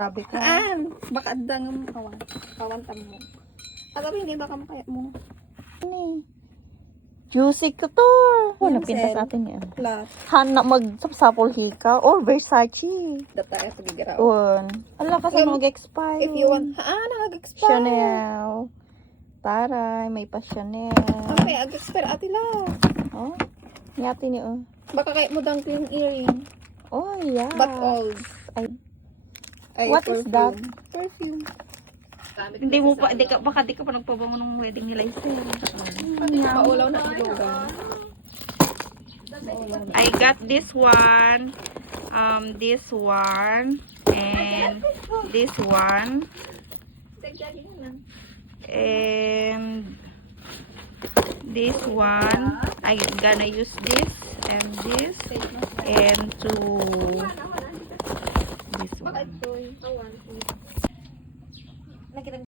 Grabe ka. Baka adang mo kawan. Kawan mo. At hindi baka makaya mo. Ni. Juicy Couture. Oh, Yan, napinta Sel. sa atin yan. Plus. Hana mag-sapsapol hika or Versace. Data sa gigaraw. On. Ala ka sa mag-expire. If you want. Nag-expire. Chanel. Taray, may pa Chanel. May ag-expire ati lang. Oh. Yati ni oh. Baka kaya mo dang clean earring. Oh, yeah. But old. Ay, what is that? Perfume. Hindi mo pa, baka di ka pa nagpabango ng wedding nila isa. Paulaw na ilogan. I got this one, and this one, and this one. I gonna use this and this and this one.